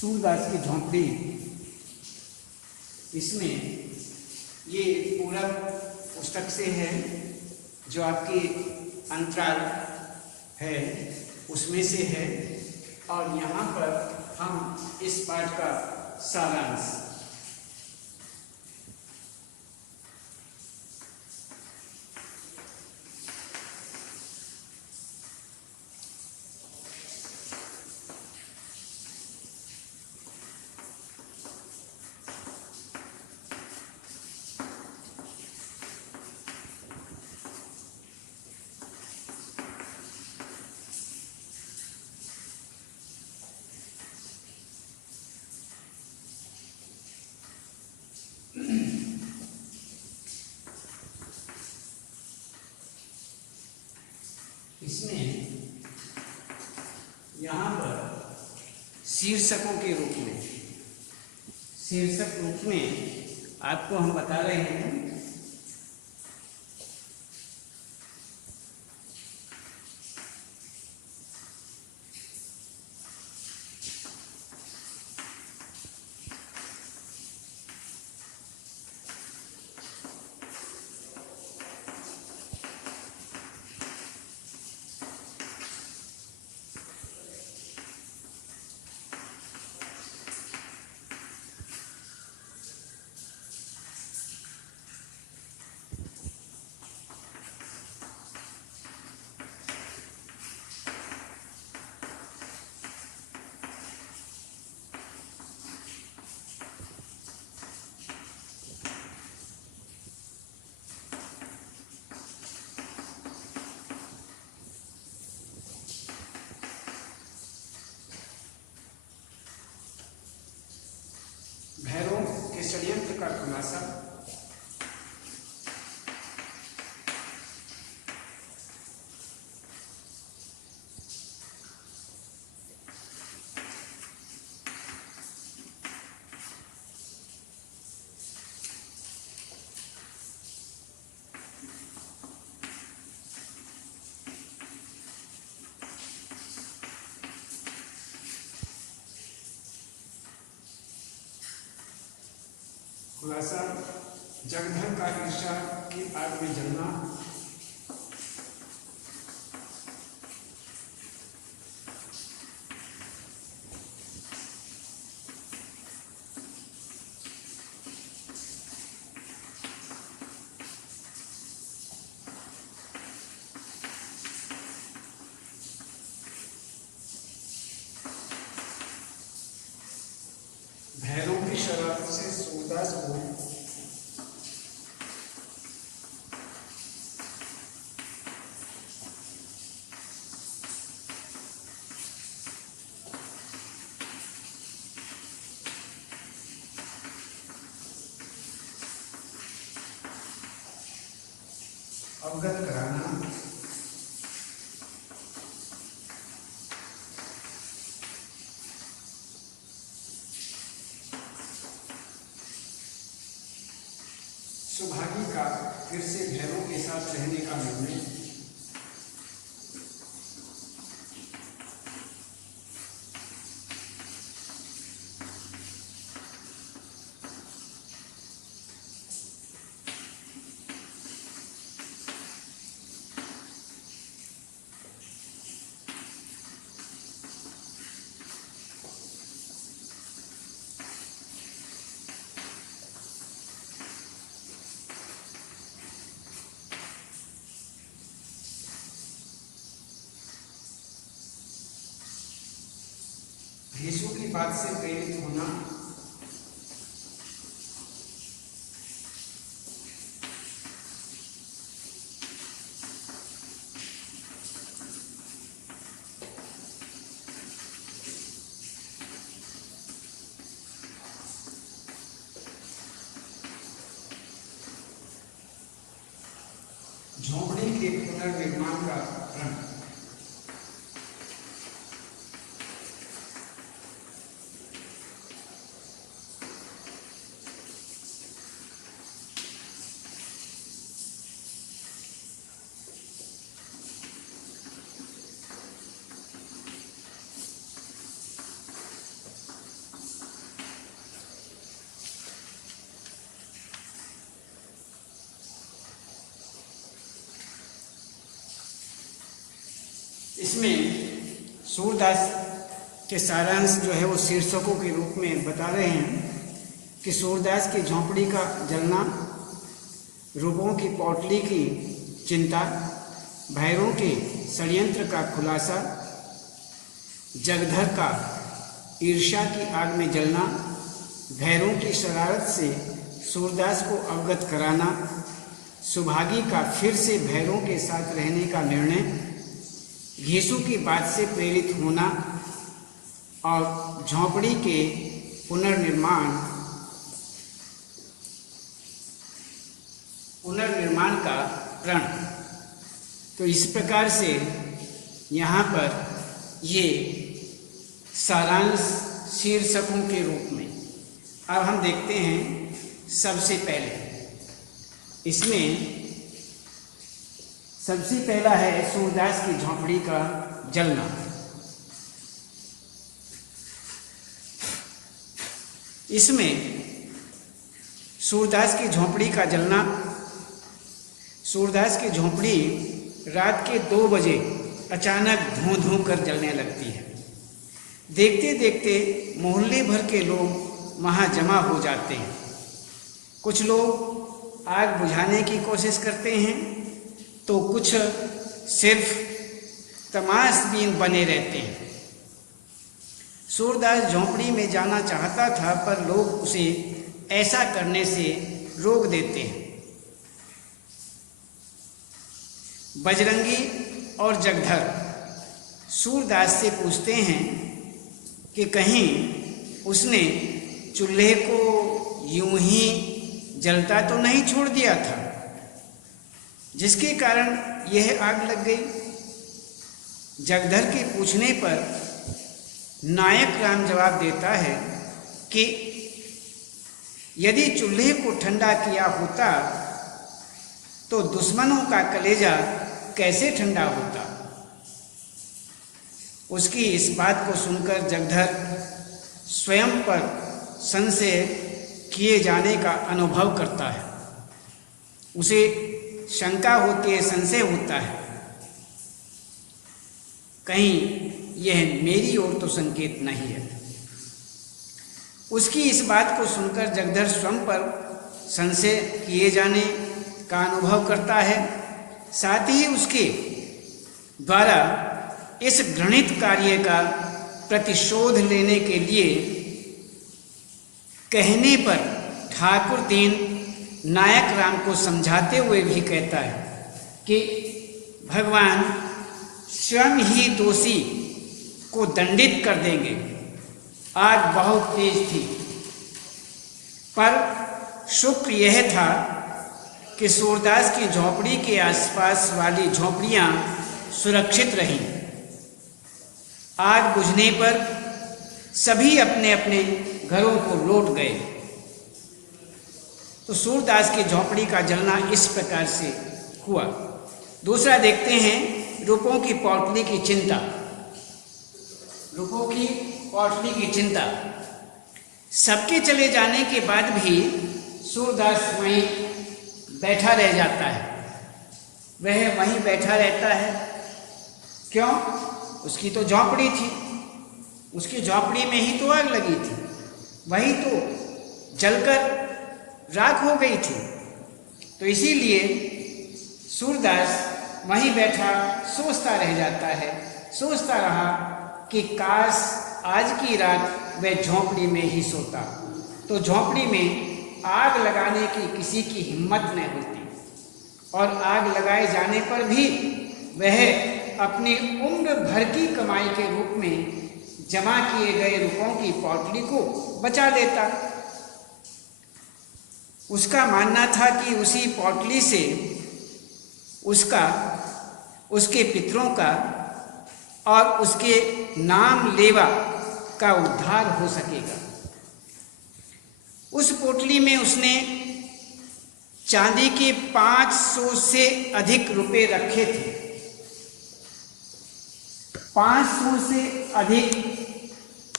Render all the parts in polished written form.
सूरदास की झोंपड़ी, इसमें ये पूरा पुस्तक से है जो आपकी अंतराल है उसमें से है, और यहाँ पर हम इस पाठ का सारांश इसमें यहाँ पर शीर्षकों के रूप में, शीर्षक रूप में आपको हम बता रहे हैं भैरव के षड्यंत्र का खुलासा, खुलासा जगधर का ईर्ष्या की आग में जलना, भैरव की शरारत से सूरदास को अवगत कराना, सुभागी का फिर से भैरव के साथ रहने का निर्णय, भेषु की बात से प्रेरित होना, झोंपड़ी के पुनर्निर्माण का प्रण, सूरदास के सारांश जो है वो शीर्षकों के रूप में बता रहे हैं कि सूरदास की झोंपड़ी का जलना, रूपों की पौटली की चिंता, भैरों के षड्यंत्र का खुलासा, जगधर का ईर्ष्या की आग में जलना, भैरों की शरारत से सूरदास को अवगत कराना, सुभागी का फिर से भैरों के साथ रहने का निर्णय, घीसू की बात से प्रेरित होना और झोंपड़ी के पुनर्निर्माण का प्रण। तो इस प्रकार से यहाँ पर ये सारांश शीर्षकों के रूप में। अब हम देखते हैं सबसे पहले, इसमें सबसे पहला है सूरदास की झोंपड़ी का जलना। इसमें सूरदास की झोंपड़ी का जलना, सूरदास की झोंपड़ी रात के 2 बजे अचानक धूं धूं कर जलने लगती है। देखते देखते मोहल्ले भर के लोग वहाँ जमा हो जाते हैं। कुछ लोग आग बुझाने की कोशिश करते हैं तो कुछ सिर्फ तमाशबीन बने रहते हैं। सूरदास झोंपड़ी में जाना चाहता था पर लोग उसे ऐसा करने से रोक देते हैं। बजरंगी और जगधर सूरदास से पूछते हैं कि कहीं उसने चूल्हे को यूं ही जलता तो नहीं छोड़ दिया था जिसके कारण यह आग लग गई। जगधर के पूछने पर नायक राम जवाब देता है कि यदि चूल्हे को ठंडा किया होता तो दुश्मनों का कलेजा कैसे ठंडा होता। उसकी इस बात को सुनकर जगधर स्वयं पर संशय किए जाने का अनुभव करता है। उसे शंका होती है, संशय होता है, कहीं यह मेरी ओर तो संकेत नहीं है। उसकी इस बात को सुनकर जगधर स्वयं पर संशय किए जाने का अनुभव करता है। साथ ही उसके द्वारा इस घृणित कार्य का प्रतिशोध लेने के लिए कहने पर ठाकुर दीन नायक राम को समझाते हुए भी कहता है कि भगवान स्वयं ही दोषी को दंडित कर देंगे। आग बहुत तेज थी पर शुक्र यह था कि सूरदास की झोंपड़ी के आसपास वाली झोंपड़ियां सुरक्षित रहीं। आग बुझने पर सभी अपने अपने घरों को लौट गए। तो सूरदास की झोंपड़ी का जलना इस प्रकार से हुआ। दूसरा देखते हैं रूपों की पौटली की चिंता। रूपों की पौटली की चिंता। सबके चले जाने के बाद भी सूरदास वहीं बैठा रह जाता है। वह वहीं बैठा रहता है। क्यों? उसकी तो झोंपड़ी थी, उसकी झोंपड़ी में ही तो आग लगी थी, वही तो जलकर राख हो गई थी। तो इसीलिए सूरदास वहीं बैठा सोचता रह जाता है। सोचता रहा कि काश आज की रात वह झोंपड़ी में ही सोता तो झोंपड़ी में आग लगाने की किसी की हिम्मत न होती और आग लगाए जाने पर भी वह अपनी उम्र भर की कमाई के रूप में जमा किए गए रुपयों की पौटली को बचा लेता। उसका मानना था कि उसी पौटली से उसके पितरों का और उसके नाम लेवा का उद्धार हो सकेगा। उस पोटली में उसने चांदी के 500 से अधिक रुपए रखे थे। 500 से अधिक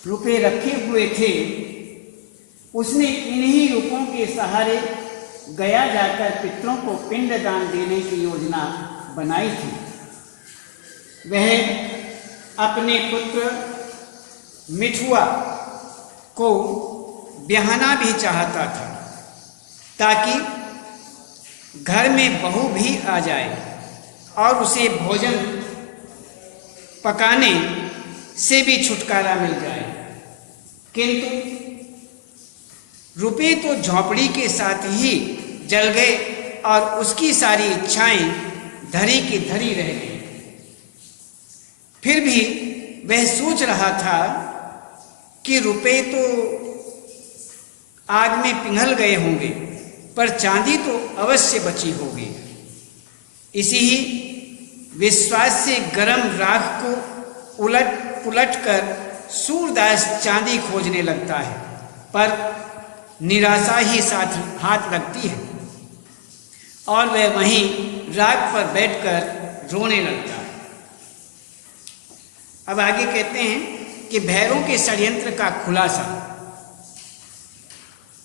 रुपए रखे हुए थे। उसने इन्हीं रुपयों के सहारे गया जाकर पितरों को पिंडदान देने की योजना बनाई थी। वह अपने पुत्र मिठुआ को ब्याहना भी चाहता था ताकि घर में बहू भी आ जाए और उसे भोजन पकाने से भी छुटकारा मिल जाए। किंतु रुपये तो झोंपड़ी के साथ ही जल गए और उसकी सारी इच्छाएं धरी की धरी रह गई। फिर भी वह सोच रहा था कि रुपये तो आग में पिघल गए होंगे, पर चांदी तो अवश्य बची होगी। इसी ही विश्वास से गर्म राख को उलट पुलट कर सूरदास चांदी खोजने लगता है, पर निराशा ही साथ हाथ लगती है और वह वहीं राख पर बैठकर रोने लगता है। अब आगे कहते हैं कि भैरों के षड्यंत्र का खुलासा।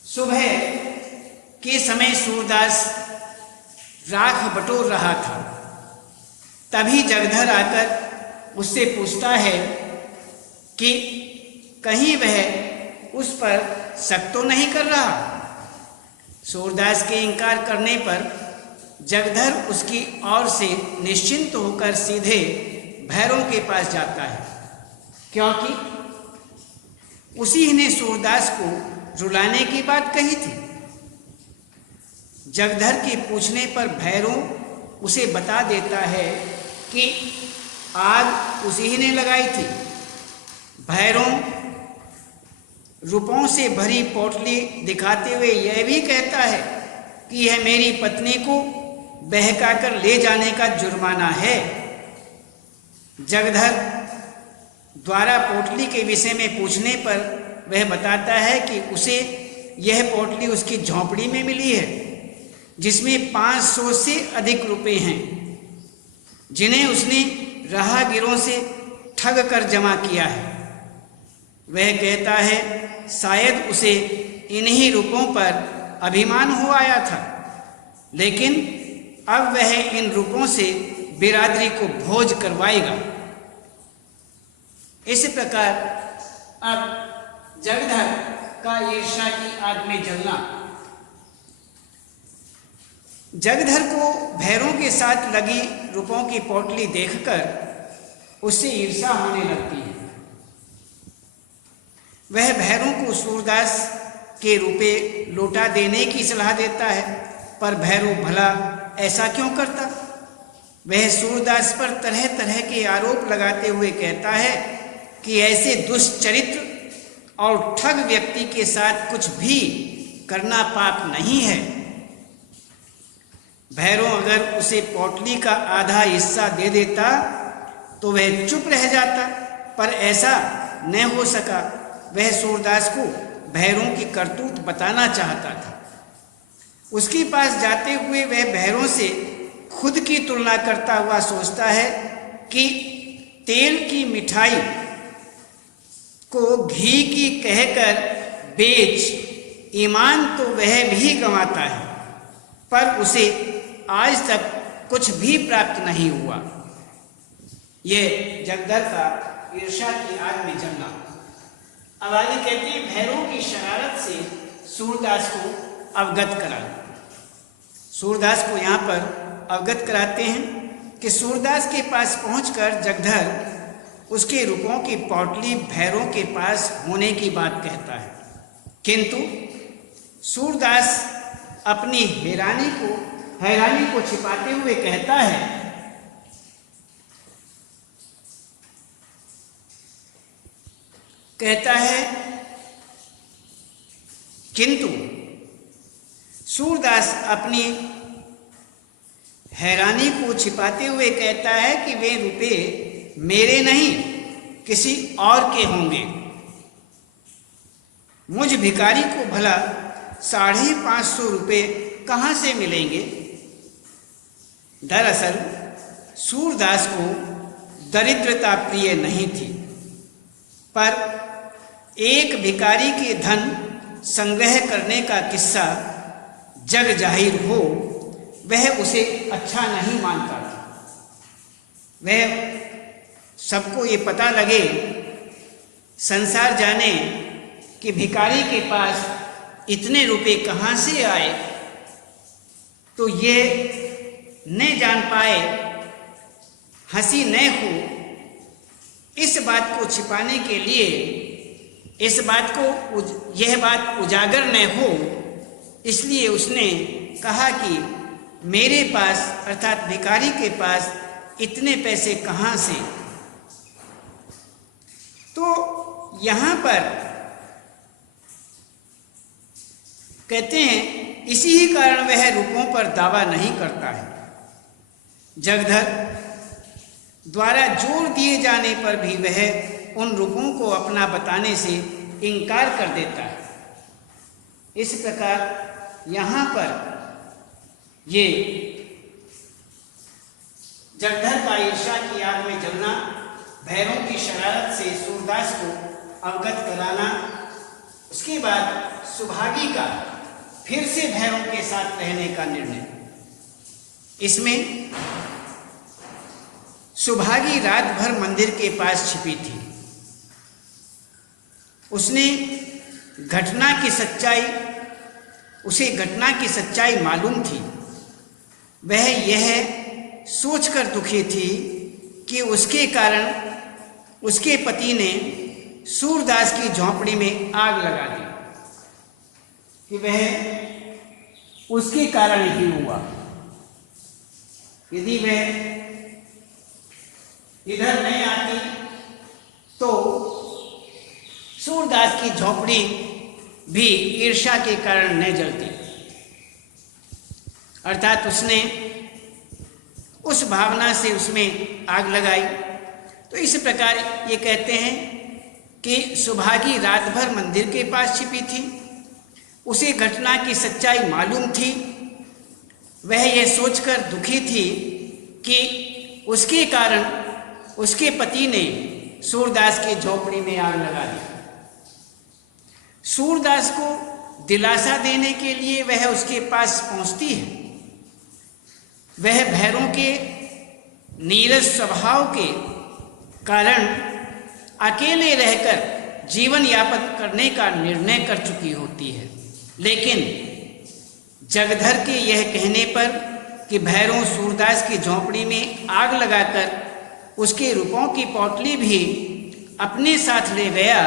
सुबह के समय सूरदास राख बटोर रहा था, तभी जगधर आकर उससे पूछता है कि कहीं वह उस पर शक तो नहीं कर रहा। सूरदास के इनकार करने पर जगधर उसकी ओर से निश्चिंत होकर सीधे भैरों के पास जाता है, क्योंकि उसी ने सूरदास को रुलाने की बात कही थी। जगधर के पूछने पर भैरों उसे बता देता है कि आग उसी ही ने लगाई थी। भैरों रुपयों से भरी पोटली दिखाते हुए यह भी कहता है कि यह मेरी पत्नी को बहकाकर ले जाने का जुर्माना है। जगधर द्वारा पोटली के विषय में पूछने पर वह बताता है कि उसे यह पोटली उसकी झोंपड़ी में मिली है, जिसमें 500 से अधिक रुपए हैं, जिन्हें उसने राहगीरों से ठग कर जमा किया है। वह कहता है शायद उसे इन्हीं रुपयों पर अभिमान हो आया था, लेकिन अब वह इन रुपयों से बिरादरी को भोज करवाएगा। इस प्रकार अब जगधर का ईर्ष्या की आग में जलना। जगधर को भैरों के साथ लगी रुपयों की पोटली देखकर उससे ईर्ष्या होने लगती है। वह भैरों को सूरदास के रुपए लौटा देने की सलाह देता है, पर भैरू भला ऐसा क्यों करता। वह सूरदास पर तरह तरह के आरोप लगाते हुए कहता है कि ऐसे दुष्चरित्र और ठग व्यक्ति के साथ कुछ भी करना पाप नहीं है। भैरों अगर उसे पोटली का आधा हिस्सा दे देता तो वह चुप रह जाता, पर ऐसा न हो सका। वह सूरदास को भैरों की करतूत बताना चाहता था। उसके पास जाते हुए वह भैरों से खुद की तुलना करता हुआ सोचता है कि तेल की मिठाई को घी की कहकर बेच ईमान तो वह भी गंवाता है, पर उसे आज तक कुछ भी प्राप्त नहीं हुआ। यह जगधर का ईर्ष्या की आग में जलना। अब आगे कहते हैं भैरों की शरारत से सूरदास को अवगत करा। सूरदास को यहाँ पर अवगत कराते हैं कि सूरदास के पास पहुंचकर जगधर उसके रुपयों की पोटली भैरों के पास होने की बात कहता है, किंतु सूरदास अपनी हैरानी को छिपाते हुए कहता है किंतु सूरदास अपनी हैरानी को छिपाते हुए कहता है कि वे रुपए मेरे नहीं किसी और के होंगे। मुझ भिखारी को भला 550 रुपये कहाँ से मिलेंगे। दरअसल सूरदास को दरिद्रता प्रिय नहीं थी, पर एक भिखारी के धन संग्रह करने का किस्सा जग जाहिर हो वह उसे अच्छा नहीं मानता था। वह सबको ये पता लगे, संसार जाने कि भिखारी के पास इतने रुपए कहाँ से आए, तो ये न जान पाए, हंसी न हो, इस बात को छिपाने के लिए, इस बात को, यह बात उजागर न हो, इसलिए उसने कहा कि मेरे पास अर्थात भिखारी के पास इतने पैसे कहाँ से। तो यहाँ पर कहते हैं इसी ही कारण वह रूपों पर दावा नहीं करता है। जगधर द्वारा जोर दिए जाने पर भी वह उन रूपों को अपना बताने से इनकार कर देता है। इस प्रकार यहाँ पर ये जगधर का ईर्ष्या की आग में जलना, भैरों की शरारत से सूरदास को अवगत कराना, उसके बाद सुभागी का फिर से भैरों के साथ रहने का निर्णय। इसमें सुभागी रात भर मंदिर के पास छिपी थी। उसे घटना की सच्चाई मालूम थी। वह यह सोचकर दुखी थी कि उसके कारण उसके पति ने सूरदास की झोंपड़ी में आग लगा दी, कि वह उसके कारण ही हुआ। यदि वह इधर नहीं आती तो सूरदास की झोंपड़ी भी ईर्ष्या के कारण न जलती। अर्थात उसने उस भावना से उसमें आग लगाई। तो इस प्रकार ये कहते हैं कि सुभागी रात भर मंदिर के पास छिपी थी। उसे घटना की सच्चाई मालूम थी। वह यह सोचकर दुखी थी कि उसके कारण उसके पति ने सूरदास की झोपड़ी में आग लगा दी। सूरदास को दिलासा देने के लिए वह उसके पास पहुंचती है। वह भैरों के नीरस स्वभाव के कारण अकेले रहकर जीवन यापन करने का निर्णय कर चुकी होती है। लेकिन जगधर के यह कहने पर कि भैरों सूरदास की झोंपड़ी में आग लगाकर उसके रूपों की पोटली भी अपने साथ ले गया,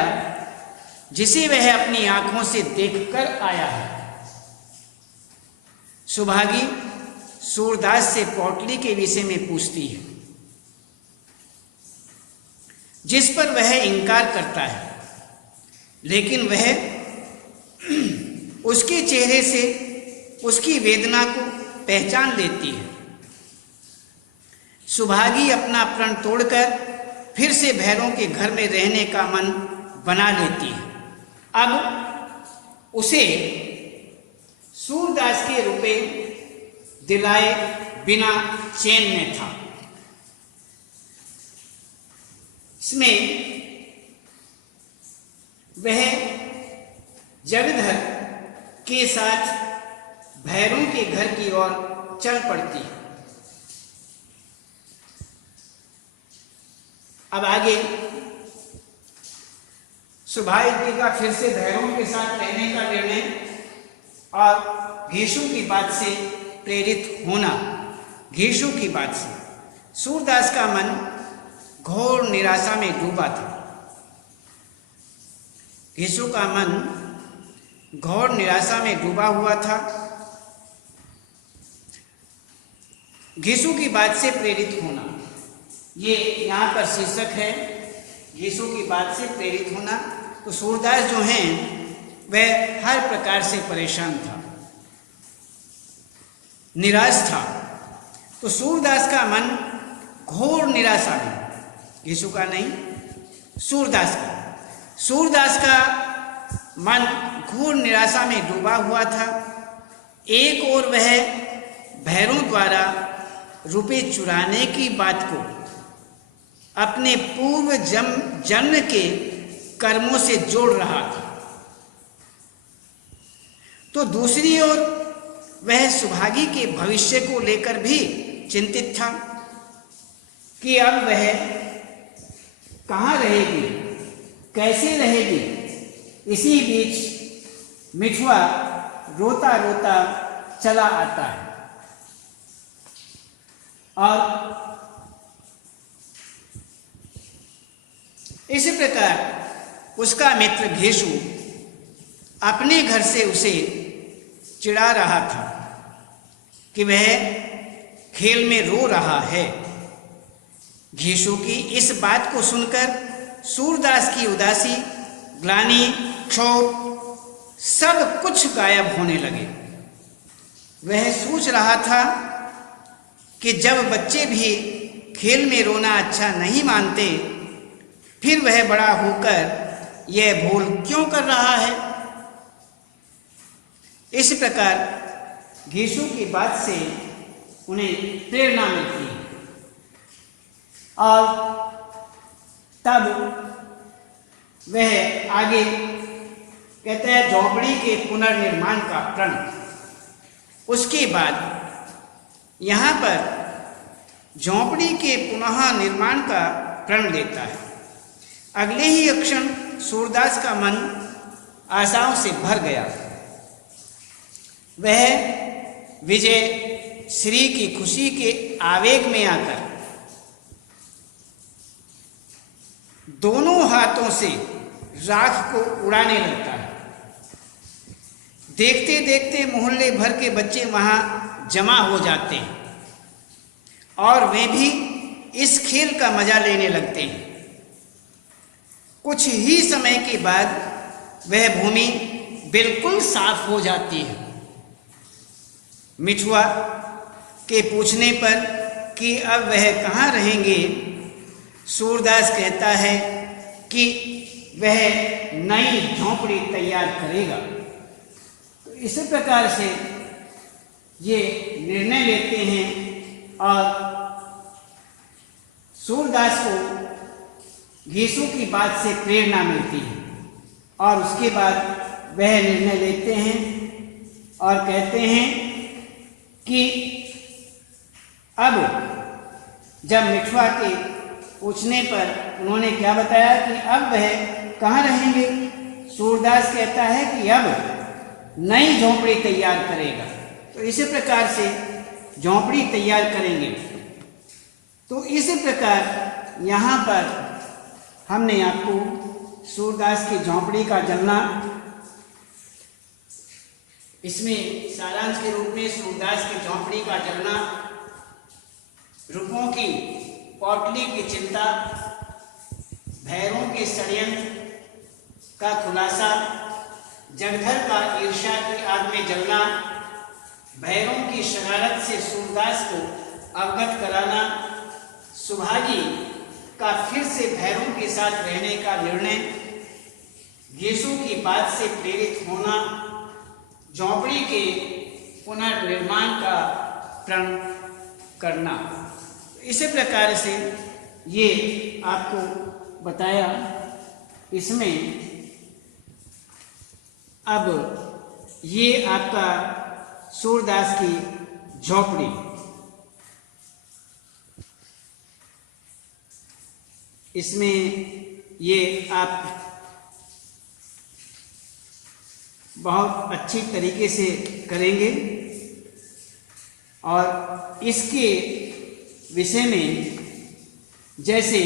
जिसे वह अपनी आंखों से देखकर आया है। सुभागी सूरदास से पोटली के विषय में पूछती है, जिस पर वह इनकार करता है। लेकिन वह उसके चेहरे से उसकी वेदना को पहचान लेती है। सुभागी अपना प्रण तोड़कर फिर से भैरों के घर में रहने का मन बना लेती है। अब उसे सूरदास के रुपए दिलाए बिना चैन में था। इसमें वह जगधर के साथ भैरों के घर की ओर चल पड़ती है। अब आगे सुभागी का फिर से भैरों के साथ रहने का निर्णय और घेशु की बात से प्रेरित होना। घेशु की बात से सूरदास का मन घोर निराशा में डूबा था। घेशु का मन घोर निराशा में डूबा हुआ था। घेशु की बात से प्रेरित होना, ये यहाँ पर शीर्षक है। घेशु की बात से प्रेरित होना। तो सूरदास जो हैं वह हर प्रकार से परेशान था, निराश था। तो सूरदास का मन घोर निराशा में, घेशु का नहीं, सूरदास का, सूरदास का मन घोर निराशा में डूबा हुआ था। एक ओर वह भैरों द्वारा रुपए चुराने की बात को अपने पूर्व जन्म के कर्मों से जोड़ रहा था, तो दूसरी ओर वह सुभागी के भविष्य को लेकर भी चिंतित था कि अब वह कहाँ रहेगी, कैसे रहेगी। इसी बीच मिठुआ रोता रोता चला आता है और इस प्रकार उसका मित्र घेसु अपने घर से उसे चिढ़ा रहा था कि वह खेल में रो रहा है। घेसु की इस बात को सुनकर सूरदास की उदासी, ग्लानि, क्षोभ सब कुछ गायब होने लगे। वह सोच रहा था कि जब बच्चे भी खेल में रोना अच्छा नहीं मानते, फिर वह बड़ा होकर यह भूल क्यों कर रहा है। इस प्रकार घेसु की बात से उन्हें प्रेरणा मिलती है और तब वह आगे कहते हैं झोपड़ी के पुनर्निर्माण का प्रण। उसके बाद यहाँ पर झोपड़ी के पुनः निर्माण का प्रण लेता है। अगले ही क्षण सूरदास का मन आशाओं से भर गया। वह विजय श्री की खुशी के आवेग में आकर दोनों हाथों से राख को उड़ाने लगता है। देखते देखते मोहल्ले भर के बच्चे वहां जमा हो जाते हैं और वे भी इस खेल का मजा लेने लगते हैं। कुछ ही समय के बाद वह भूमि बिल्कुल साफ हो जाती है। मिठुआ के पूछने पर कि अब वह कहाँ रहेंगे, सूरदास कहता है कि वह नई झोंपड़ी तैयार करेगा। तो इस प्रकार से ये निर्णय लेते हैं और सूरदास को घेसु की बात से प्रेरणा मिलती है और उसके बाद वह निर्णय लेते हैं और कहते हैं कि अब जब मिठुआ के पूछने पर उन्होंने क्या बताया कि अब वह कहाँ रहेंगे, सूरदास कहता है कि अब नई झोंपड़ी तैयार करेगा। तो इसी प्रकार से झोंपड़ी तैयार करेंगे। तो इसी प्रकार यहाँ पर हमने आपको सूरदास की झोंपड़ी का जलना, इसमें सारांश के रूप में सूरदास की झोंपड़ी का जलना, रुपों की पौटली की चिंता, भैरों के षड्यंत्र का खुलासा, जगधर का ईर्ष्या की आग में जलना, भैरों की शरारत से सूरदास को अवगत कराना, सुभागी का फिर से भैरों के साथ रहने का निर्णय, घेसु की बात से प्रेरित होना, झोंपड़ी के पुनर्निर्माण का प्रण करना। इसी प्रकार से ये आपको बताया। इसमें अब ये आपका सूरदास की झोंपड़ी, इसमें ये आप बहुत अच्छी तरीके से करेंगे और इसके विषय में जैसे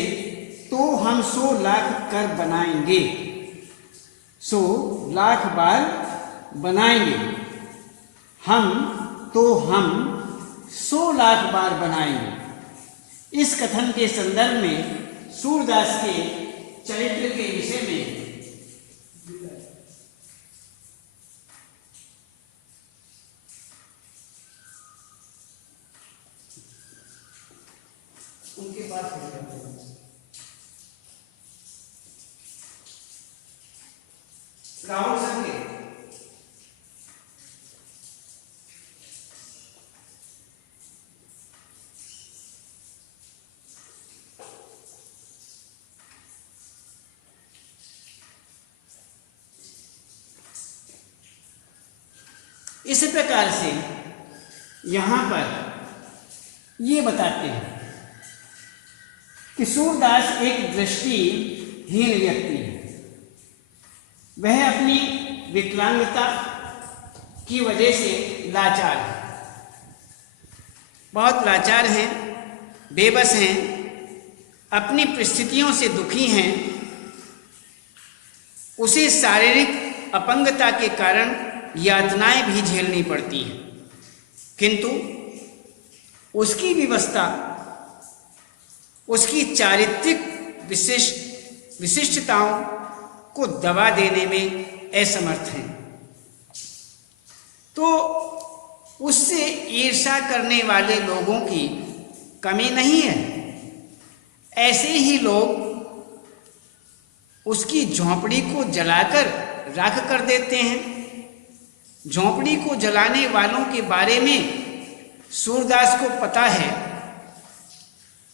तो हम 100 लाख कर बनाएंगे, 100 लाख बार बनाएंगे, हम 100 लाख बार बनाएंगे। इस कथन के संदर्भ में सूरदास के चरित्र के विषय में उनके पास राहुल संघ इस प्रकार से यहाँ पर ये बताते हैं कि सूरदास एक दृष्टिहीन व्यक्ति है। वह अपनी विकलांगता की वजह से लाचार है, बहुत लाचार हैं, बेबस हैं, अपनी परिस्थितियों से दुखी हैं। उसे शारीरिक अपंगता के कारण यातनाएं भी झेलनी पड़ती हैं, किंतु उसकी व्यवस्था, उसकी चारित्रिक विशिष्टताओं को दबा देने में असमर्थ हैं। तो उससे ईर्ष्या करने वाले लोगों की कमी नहीं है। ऐसे ही लोग उसकी झोंपड़ी को जलाकर राख कर देते हैं। झोंपड़ी को जलाने वालों के बारे में सूरदास को पता है,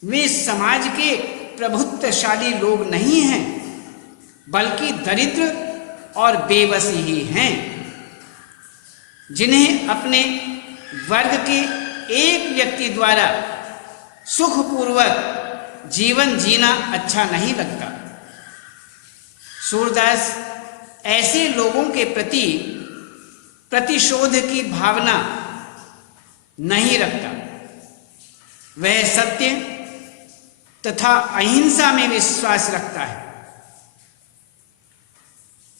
वे समाज के प्रभुत्वशाली लोग नहीं हैं, बल्कि दरिद्र और बेबस ही हैं, जिन्हें अपने वर्ग के एक व्यक्ति द्वारा सुखपूर्वक जीवन जीना अच्छा नहीं लगता। सूरदास ऐसे लोगों के प्रति प्रतिशोध की भावना नहीं रखता। वह सत्य तथा अहिंसा में विश्वास रखता है।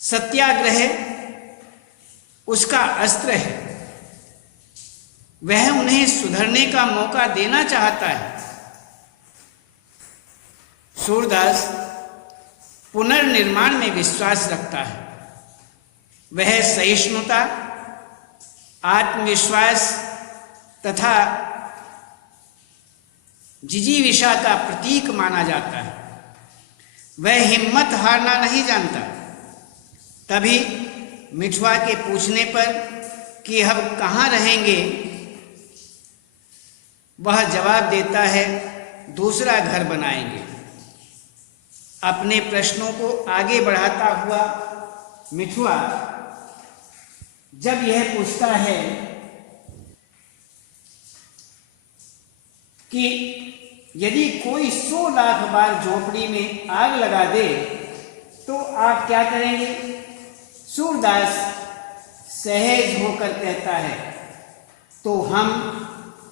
सत्याग्रह उसका अस्त्र है। वह उन्हें सुधरने का मौका देना चाहता है। सूरदास पुनर्निर्माण में विश्वास रखता है। वह सहिष्णुता, आत्मविश्वास तथा जिजीविषा का प्रतीक माना जाता है। वह हिम्मत हारना नहीं जानता। तभी मिठुआ के पूछने पर कि हम कहाँ रहेंगे, वह जवाब देता है, दूसरा घर बनाएंगे। अपने प्रश्नों को आगे बढ़ाता हुआ मिठुआ जब यह पूछता है कि यदि कोई 100 लाख बार झोपड़ी में आग लगा दे तो आप क्या करेंगे? सूरदास सहज होकर कहता है, तो हम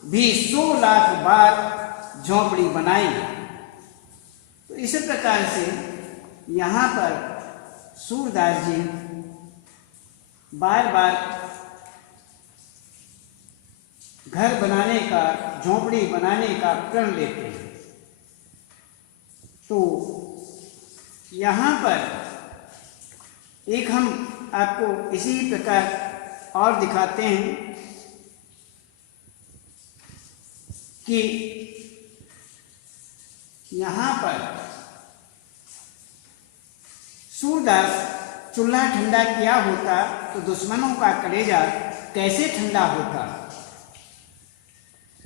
भी 100 लाख बार झोपड़ी बनाएंगे। तो इस प्रकार से यहाँ पर सूरदास जी बार बार घर बनाने का, झोपड़ी बनाने का प्रण लेते हैं। तो यहाँ पर एक हम आपको इसी प्रकार और दिखाते हैं कि यहाँ पर सूरदास चूल्हा ठंडा किया होता तो दुश्मनों का कलेजा कैसे ठंडा होता।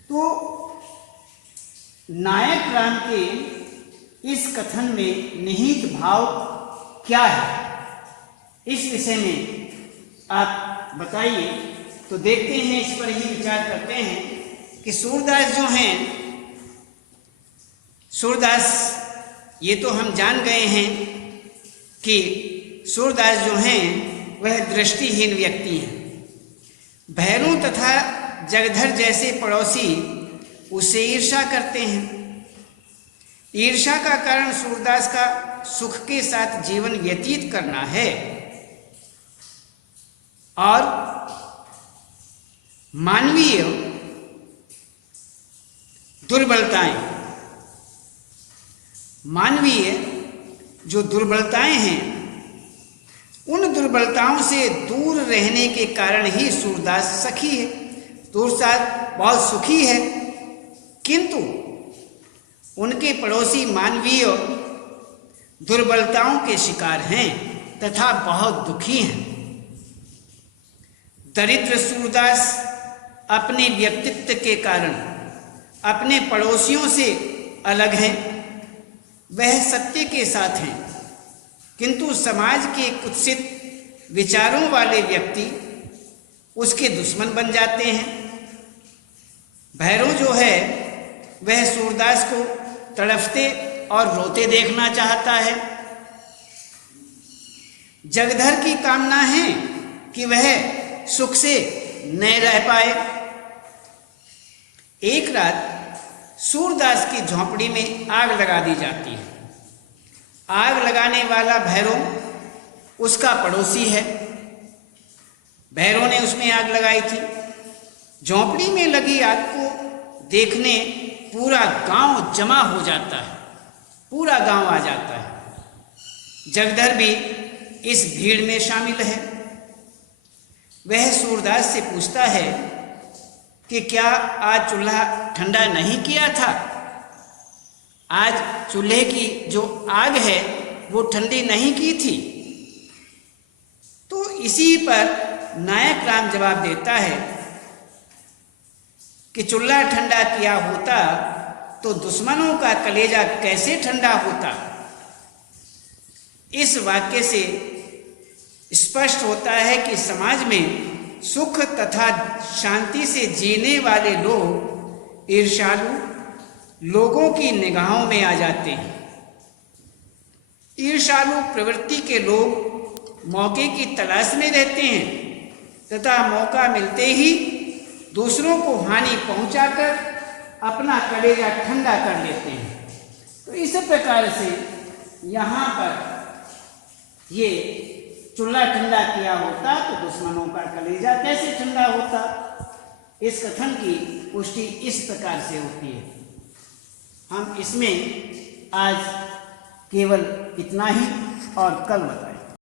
तो नायक राम के इस कथन में निहित भाव क्या है, इस विषय में आप बताइए। तो देखते हैं, इस पर ही विचार करते हैं कि सूरदास जो हैं, सूरदास ये तो हम जान गए हैं कि सूरदास जो हैं वह दृष्टिहीन व्यक्ति हैं। भैरू तथा जगधर जैसे पड़ोसी उससे ईर्ष्या करते हैं। ईर्ष्या का कारण सूरदास का सुख के साथ जीवन व्यतीत करना है और मानवीय दुर्बलताएं, मानवीय जो दुर्बलताएं हैं, उन दुर्बलताओं से दूर रहने के कारण ही सूरदास सखी है, सूरदास बहुत सुखी है। किंतु उनके पड़ोसी मानवीय दुर्बलताओं के शिकार हैं तथा बहुत दुखी हैं। दरिद्र सूरदास अपने व्यक्तित्व के कारण अपने पड़ोसियों से अलग हैं। वह सत्य के साथ हैं, किंतु समाज के कुत्सित विचारों वाले व्यक्ति उसके दुश्मन बन जाते हैं। भैरव जो है वह सूरदास को तड़फते और रोते देखना चाहता है। जगधर की कामना है कि वह सुख से न रह पाए। एक रात सूरदास की झोंपड़ी में आग लगा दी जाती है। आग लगाने वाला भैरव उसका पड़ोसी है। भैरव ने उसमें आग लगाई थी। झोंपड़ी में लगी आग को देखने पूरा गांव जमा हो जाता है, पूरा गांव आ जाता है। जगधर भी इस भीड़ में शामिल है। वह सूरदास से पूछता है कि क्या आज चूल्हा ठंडा नहीं किया था? आज चूल्हे की जो आग है वो ठंडी नहीं की थी? तो इसी पर नायक राम जवाब देता है कि चूल्हा ठंडा किया होता तो दुश्मनों का कलेजा कैसे ठंडा होता। इस वाक्य से स्पष्ट होता है कि समाज में सुख तथा शांति से जीने वाले लोग ईर्ष्यालु लोगों की निगाहों में आ जाते हैं। ईर्ष्यालु प्रवृत्ति के लोग मौके की तलाश में रहते हैं तथा मौका मिलते ही दूसरों को हानि पहुंचाकर अपना कलेजा ठंडा कर लेते हैं। तो इस प्रकार से यहाँ पर ये चूल्हा ठंडा किया होता तो दुश्मनों का कलेजा कैसे ठंडा होता, इस कथन की पुष्टि इस प्रकार से होती है। हम इसमें आज केवल इतना ही और कल बताएं।